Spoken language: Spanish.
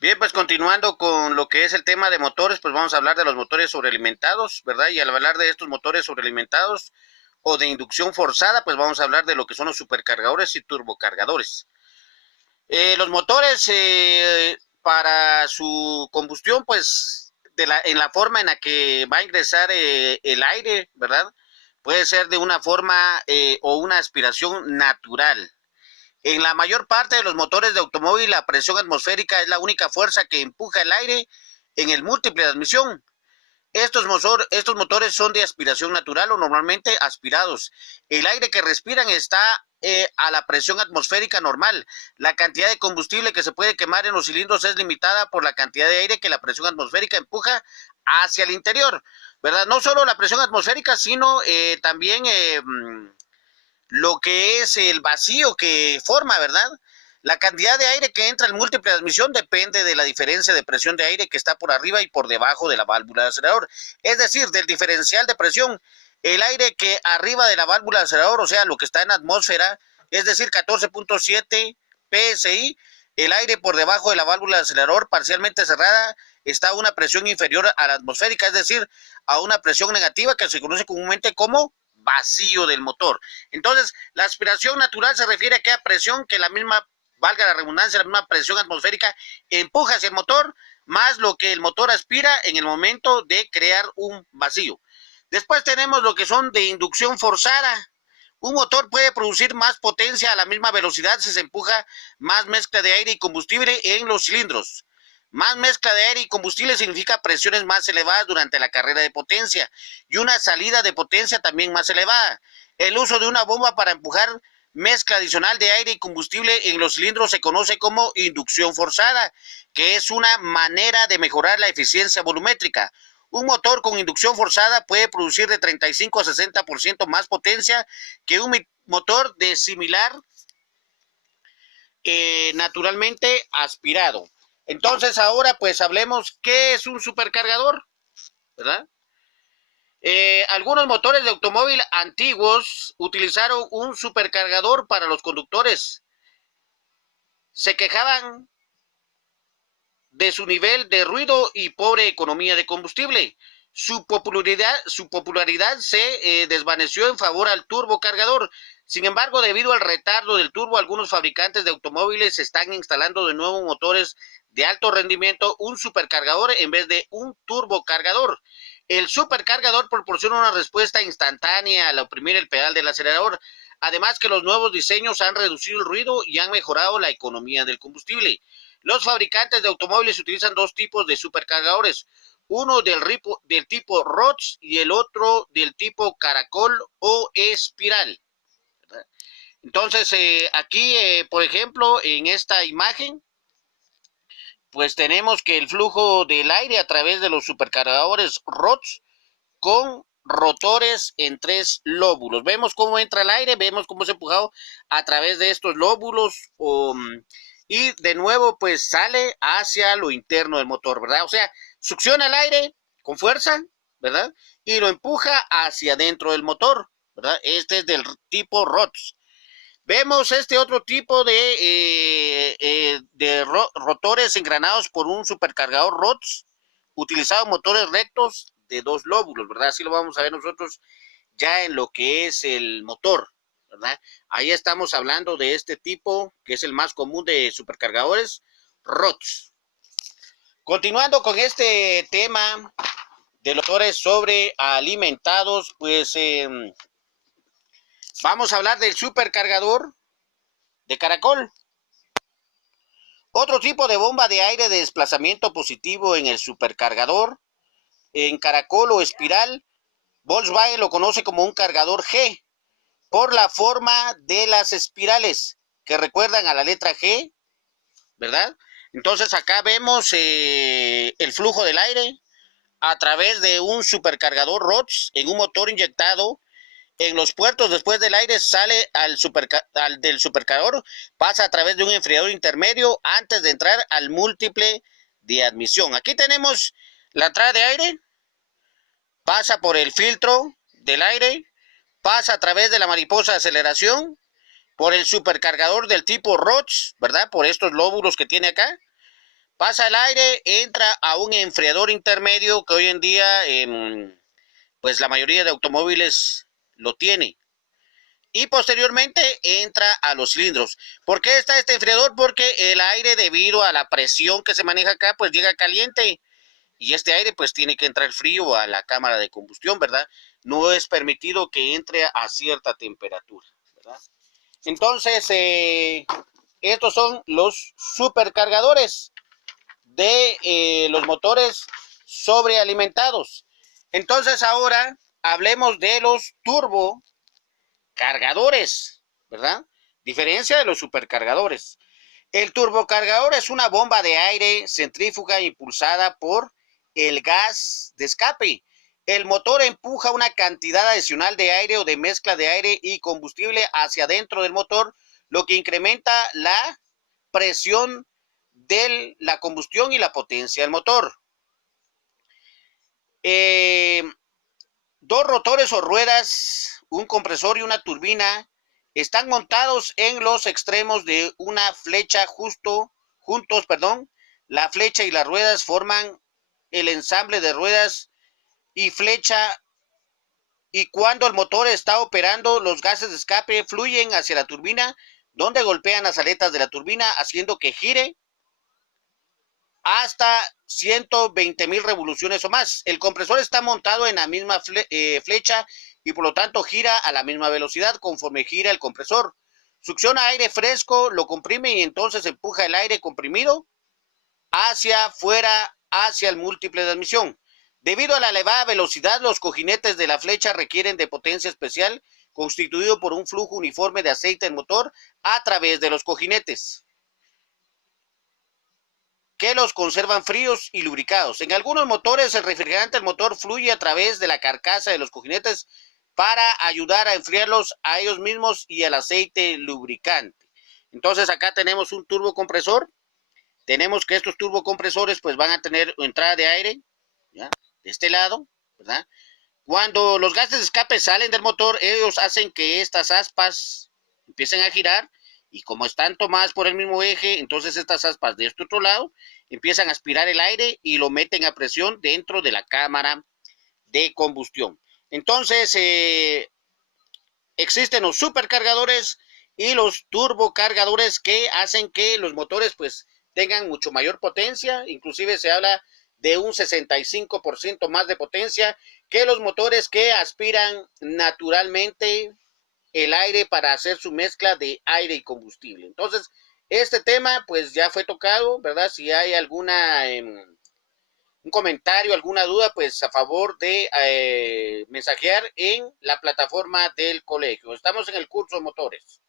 Bien, pues continuando con lo que es el tema de motores, pues vamos a hablar de los motores sobrealimentados, ¿verdad? Y al hablar de estos motores sobrealimentados o de inducción forzada, pues vamos a hablar de lo que son los supercargadores y turbocargadores. Los motores para su combustión, pues en la forma en la que va a ingresar el aire, ¿verdad? Puede ser de una forma o una aspiración natural. En la mayor parte de los motores de automóvil, la presión atmosférica es la única fuerza que empuja el aire en el múltiple de admisión. Estos motores son de aspiración natural o normalmente aspirados. El aire que respiran está a la presión atmosférica normal. La cantidad de combustible que se puede quemar en los cilindros es limitada por la cantidad de aire que la presión atmosférica empuja hacia el interior, ¿verdad? No solo la presión atmosférica, sino también lo que es el vacío que forma, ¿verdad? La cantidad de aire que entra en múltiple admisión depende de la diferencia de presión de aire que está por arriba y por debajo de la válvula de acelerador. Es decir, del diferencial de presión. El aire que arriba de la válvula de acelerador, o sea, lo que está en atmósfera, es decir, 14.7 psi, el aire por debajo de la válvula de acelerador parcialmente cerrada está a una presión inferior a la atmosférica, es decir, a una presión negativa que se conoce comúnmente como vacío del motor. Entonces, la aspiración natural se refiere a aquella presión que la misma, valga la redundancia, la misma presión atmosférica empuja hacia el motor, más lo que el motor aspira en el momento de crear un vacío. Después tenemos lo que son de inducción forzada. Un motor puede producir más potencia a la misma velocidad si se empuja más mezcla de aire y combustible en los cilindros. Más mezcla de aire y combustible significa presiones más elevadas durante la carrera de potencia y una salida de potencia también más elevada. El uso de una bomba para empujar mezcla adicional de aire y combustible en los cilindros se conoce como inducción forzada, que es una manera de mejorar la eficiencia volumétrica. Un motor con inducción forzada puede producir de 35 a 60% más potencia que un motor de similar naturalmente aspirado. Entonces ahora pues hablemos qué es un supercargador, ¿verdad? Algunos motores de automóvil antiguos utilizaron un supercargador para los conductores. Se quejaban de su nivel de ruido y pobre economía de combustible. Su popularidad se desvaneció en favor al turbocargador. Sin embargo, debido al retardo del turbo, algunos fabricantes de automóviles están instalando de nuevo motores de alto rendimiento, un supercargador en vez de un turbocargador. El supercargador proporciona una respuesta instantánea al oprimir el pedal del acelerador. Además que los nuevos diseños han reducido el ruido y han mejorado la economía del combustible. Los fabricantes de automóviles utilizan dos tipos de supercargadores, uno del tipo ROTS y el otro del tipo caracol o espiral. Entonces, aquí, por ejemplo, en esta imagen, pues tenemos que el flujo del aire a través de los supercargadores ROTS con rotores en 3 lóbulos. Vemos cómo entra el aire, vemos cómo es empujado a través de estos lóbulos y de nuevo pues sale hacia lo interno del motor, ¿verdad? O sea, succiona el aire con fuerza, ¿verdad? Y lo empuja hacia adentro del motor, ¿verdad? Este es del tipo ROTS. Vemos este otro tipo de rotores engranados por un supercargador ROTS, utilizado en motores rectos de 2 lóbulos, ¿verdad? Así lo vamos a ver nosotros ya en lo que es el motor, ¿verdad? Ahí estamos hablando de este tipo, que es el más común de supercargadores, ROTS. Continuando con este tema de los motores sobrealimentados, pues vamos a hablar del supercargador de caracol. Otro tipo de bomba de aire de desplazamiento positivo en el supercargador, en caracol o espiral. Volkswagen lo conoce como un cargador G, por la forma de las espirales, que recuerdan a la letra G, ¿verdad? Entonces acá vemos el flujo del aire a través de un supercargador ROTS en un motor inyectado en los puertos. Después del aire sale del supercargador, pasa a través de un enfriador intermedio antes de entrar al múltiple de admisión. Aquí tenemos la entrada de aire, pasa por el filtro del aire, pasa a través de la mariposa de aceleración, por el supercargador del tipo ROTS, ¿verdad? Por estos lóbulos que tiene acá, pasa el aire, entra a un enfriador intermedio que hoy en día, pues la mayoría de automóviles lo tiene. Y posteriormente entra a los cilindros. ¿Por qué está este enfriador? Porque el aire, debido a la presión que se maneja acá, pues llega caliente. Y este aire pues tiene que entrar frío a la cámara de combustión, ¿verdad? No es permitido que entre a cierta temperatura, ¿verdad? Entonces, estos son los supercargadores de los motores sobrealimentados. Entonces ahora hablemos de los turbocargadores, ¿verdad? Diferencia de los supercargadores. El turbocargador es una bomba de aire centrífuga impulsada por el gas de escape. El motor empuja una cantidad adicional de aire o de mezcla de aire y combustible hacia adentro del motor, lo que incrementa la presión de la combustión y la potencia del motor. Dos rotores o ruedas, un compresor y una turbina están montados en los extremos de una flecha juntos. La flecha y las ruedas forman el ensamble de ruedas y flecha, y cuando el motor está operando, los gases de escape fluyen hacia la turbina, donde golpean las aletas de la turbina, haciendo que gire hasta 120,000 revoluciones o más. El compresor está montado en la misma flecha y por lo tanto gira a la misma velocidad conforme gira el compresor. Succiona aire fresco, lo comprime y entonces empuja el aire comprimido hacia afuera, hacia el múltiple de admisión. Debido a la elevada velocidad, los cojinetes de la flecha requieren de potencia especial, constituido por un flujo uniforme de aceite en motor a través de los cojinetes, que los conservan fríos y lubricados. En algunos motores, el refrigerante del motor fluye a través de la carcasa de los cojinetes para ayudar a enfriarlos a ellos mismos y al aceite lubricante. Entonces acá tenemos un turbocompresor. Tenemos que estos turbocompresores pues van a tener entrada de aire, ¿ya?, de este lado, ¿verdad? Cuando los gases de escape salen del motor, ellos hacen que estas aspas empiecen a girar, y como están tomadas por el mismo eje, entonces estas aspas de este otro lado empiezan a aspirar el aire y lo meten a presión dentro de la cámara de combustión. Entonces, existen los supercargadores y los turbocargadores que hacen que los motores pues tengan mucho mayor potencia. Inclusive se habla de un 65% más de potencia que los motores que aspiran naturalmente el aire para hacer su mezcla de aire y combustible. Entonces, este tema pues ya fue tocado, ¿verdad? Si hay alguna un comentario, alguna duda, pues a favor de mensajear en la plataforma del colegio. Estamos en el curso de motores.